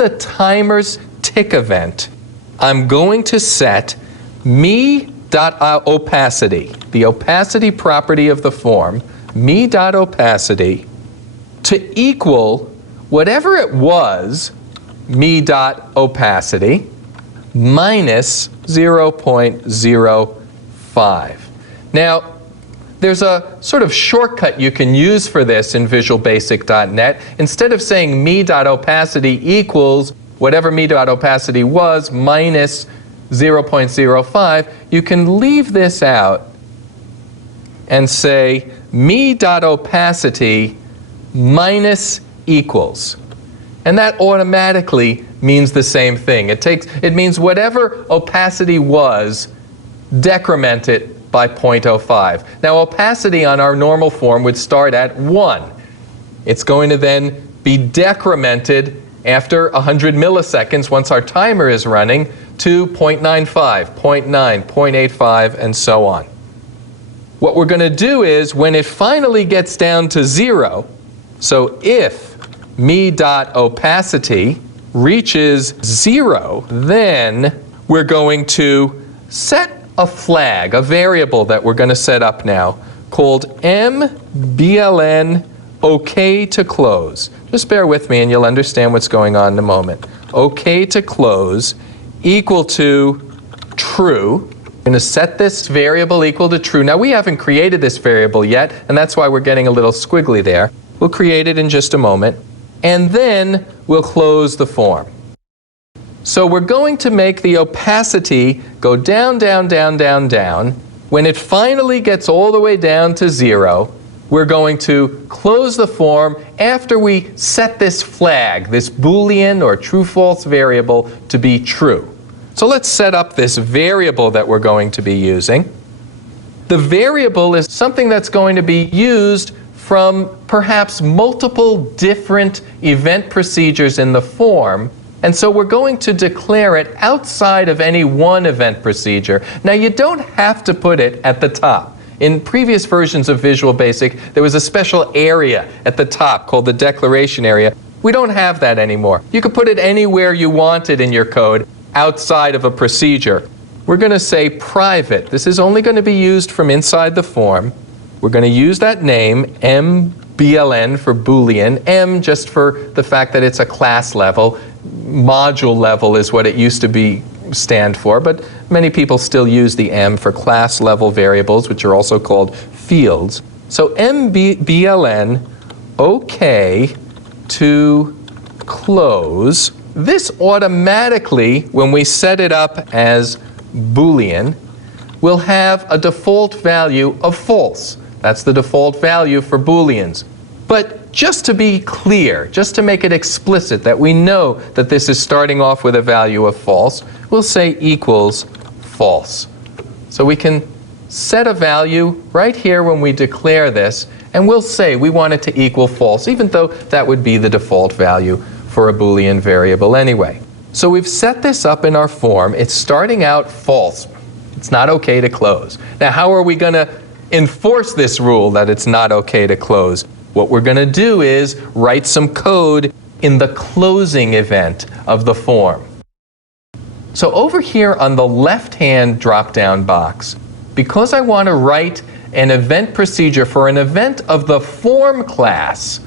the timer's tick event, I'm going to set me.opacity, the opacity property of the form, me.opacity, to equal whatever it was, me.opacity, minus 0.05. Now, there's a sort of shortcut you can use for this in visualbasic.net. Instead of saying me.opacity equals whatever me.opacity was minus 0.05, you can leave this out and say me.opacity minus equals. And that automatically means the same thing. It means whatever opacity was, decrement it by 0.05. Now, opacity on our normal form would start at 1. It's going to then be decremented after 100 milliseconds, once our timer is running, to 0.95, 0.9, 0.85, and so on. What we're going to do is, when it finally gets down to 0, so if me.opacity reaches 0, then we're going to set a flag, a variable that we're going to set up now, called mbln OK to close. Just bear with me and you'll understand what's going on in a moment. OK to close equal to true. We're going to set this variable equal to true. Now, we haven't created this variable yet, and that's why we're getting a little squiggly there. We'll create it in just a moment. And then we'll close the form. So we're going to make the opacity go down, down, down, down, down. When it finally gets all the way down to 0, we're going to close the form after we set this flag, this Boolean or true-false variable, to be true. So let's set up this variable that we're going to be using. The variable is something that's going to be used from perhaps multiple different event procedures in the form. And so we're going to declare it outside of any one event procedure. Now, you don't have to put it at the top. In previous versions of Visual Basic, there was a special area at the top called the declaration area. We don't have that anymore. You could put it anywhere you wanted in your code outside of a procedure. We're going to say private. This is only going to be used from inside the form. We're going to use that name, mbln for Boolean, m just for the fact that it's a class level. Module level is what it used to stand for, but many people still use the m for class level variables, which are also called fields. So mbln OK to close. This automatically, when we set it up as Boolean, will have a default value of false. That's the default value for Booleans. But just to be clear, just to make it explicit that we know that this is starting off with a value of false, we'll say equals false. So we can set a value right here when we declare this, and we'll say we want it to equal false, even though that would be the default value for a Boolean variable anyway. So we've set this up in our form. It's starting out false. It's not OK to close. Now, how are we going to enforce this rule that it's not OK to close? What we're going to do is write some code in the closing event of the form. So over here on the left-hand drop-down box, because I want to write an event procedure for an event of the form class,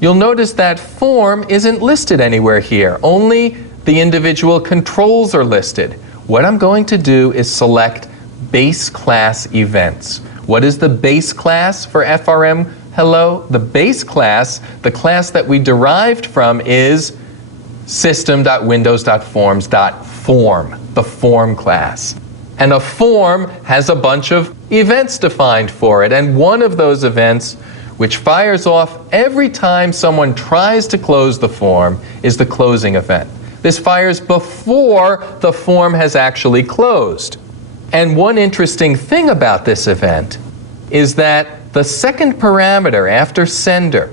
you'll notice that form isn't listed anywhere here. Only the individual controls are listed. What I'm going to do is select base class events. What is the base class for FRM? Hello, the base class, the class that we derived from, is system.windows.forms.form, the form class. And a form has a bunch of events defined for it. And one of those events, which fires off every time someone tries to close the form, is the closing event. This fires before the form has actually closed. And one interesting thing about this event is that the second parameter after sender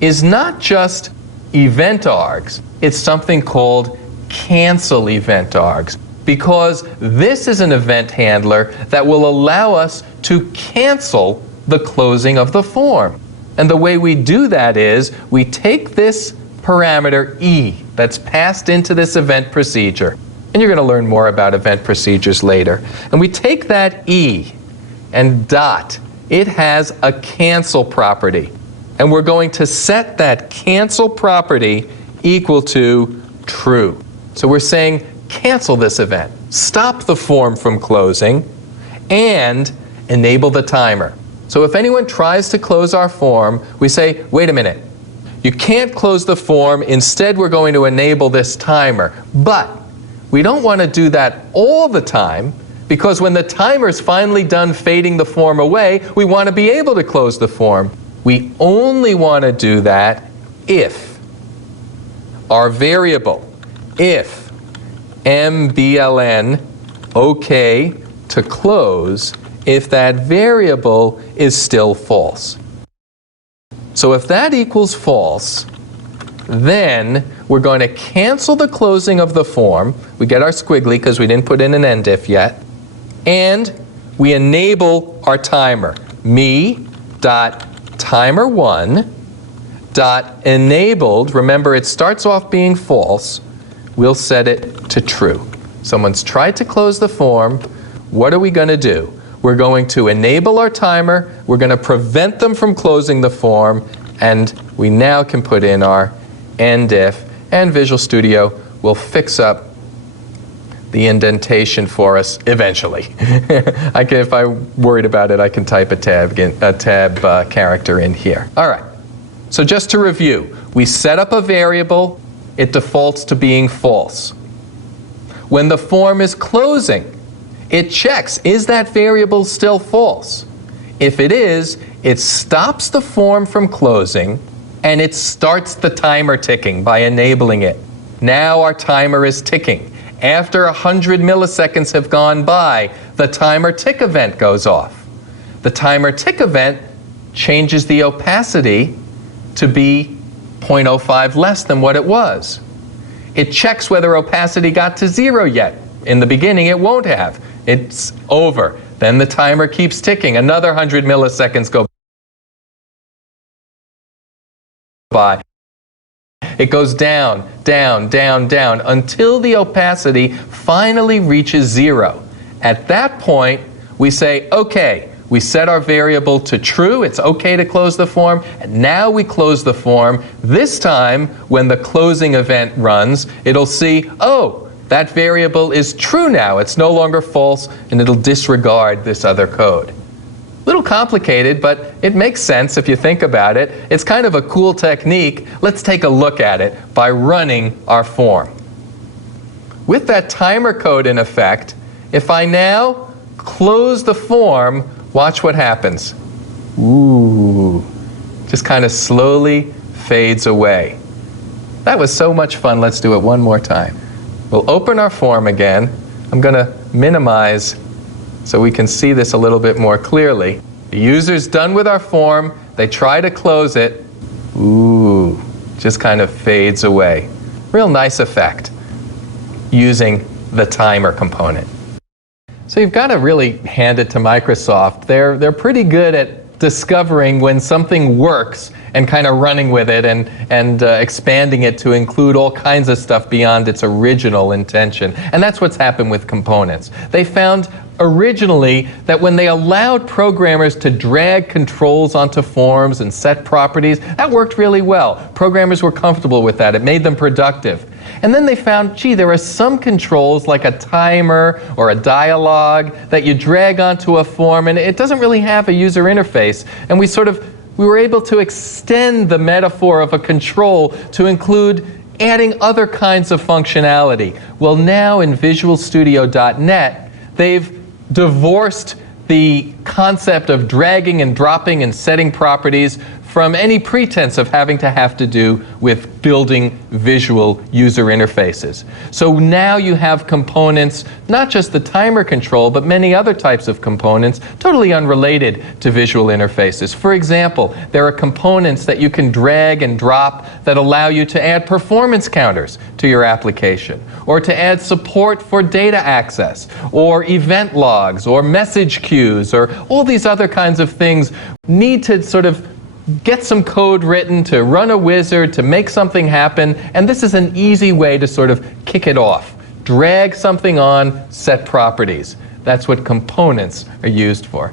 is not just event args, it's something called cancel event args, because this is an event handler that will allow us to cancel the closing of the form. And the way we do that is we take this parameter E that's passed into this event procedure. And you're going to learn more about event procedures later. And we take that E and dot. It has a cancel property. And we're going to set that cancel property equal to true. So we're saying cancel this event. Stop the form from closing and enable the timer. So if anyone tries to close our form, we say, wait a minute. You can't close the form. Instead, we're going to enable this timer. But we don't want to do that all the time, because when the timer's finally done fading the form away, we want to be able to close the form. We only want to do that if our variable, if mbln OK to close, if that variable is still false. So if that equals false, then we're going to cancel the closing of the form. We get our squiggly because we didn't put in an end if yet. And we enable our timer. me.timer1.enabled. Remember, it starts off being false. We'll set it to true. Someone's tried to close the form. What are we going to do? We're going to enable our timer. We're going to prevent them from closing the form. And we now can put in our end if, and Visual Studio will fix up the indentation for us eventually. If I'm worried about it, I can type a tab character in here. All right. So just to review, we set up a variable. It defaults to being false. When the form is closing, it checks, is that variable still false? If it is, it stops the form from closing, and it starts the timer ticking by enabling it. Now our timer is ticking. After 100 milliseconds have gone by, the timer tick event goes off. The timer tick event changes the opacity to be 0.05 less than what it was. It checks whether opacity got to 0 yet. In the beginning, it won't have. It's over. Then the timer keeps ticking. Another 100 milliseconds go by. It goes down, down, down, down, until the opacity finally reaches 0. At that point, we say, OK, we set our variable to true. It's OK to close the form. And now we close the form. This time, when the closing event runs, it'll see, oh, that variable is true now. It's no longer false, and it'll disregard this other code. A little complicated, but it makes sense if you think about it. It's kind of a cool technique. Let's take a look at it by running our form. With that timer code in effect, if I now close the form, watch what happens. Ooh, just kind of slowly fades away. That was so much fun. Let's do it one more time. We'll open our form again. I'm going to minimize so we can see this a little bit more clearly. The user's done with our form. They try to close it. Ooh, just kind of fades away. Real nice effect using the timer component. So you've got to really hand it to Microsoft. They're pretty good at discovering when something works and kind of running with it and expanding it to include all kinds of stuff beyond its original intention. And that's what's happened with components. They found originally that when they allowed programmers to drag controls onto forms and set properties, that worked really well. Programmers were comfortable with that. It made them productive. And then they found, gee, there are some controls like a timer or a dialogue that you drag onto a form and it doesn't really have a user interface. And we were able to extend the metaphor of a control to include adding other kinds of functionality. Well, now in VisualStudio.net, they've divorced the concept of dragging and dropping and setting properties from any pretense of having to do with building visual user interfaces. So now you have components, not just the timer control, but many other types of components totally unrelated to visual interfaces. For example, there are components that you can drag and drop that allow you to add performance counters to your application, or to add support for data access, or event logs, or message queues, or all these other kinds of things need to sort of get some code written, to run a wizard, to make something happen, and this is an easy way to sort of kick it off. Drag something on, set properties. That's what components are used for.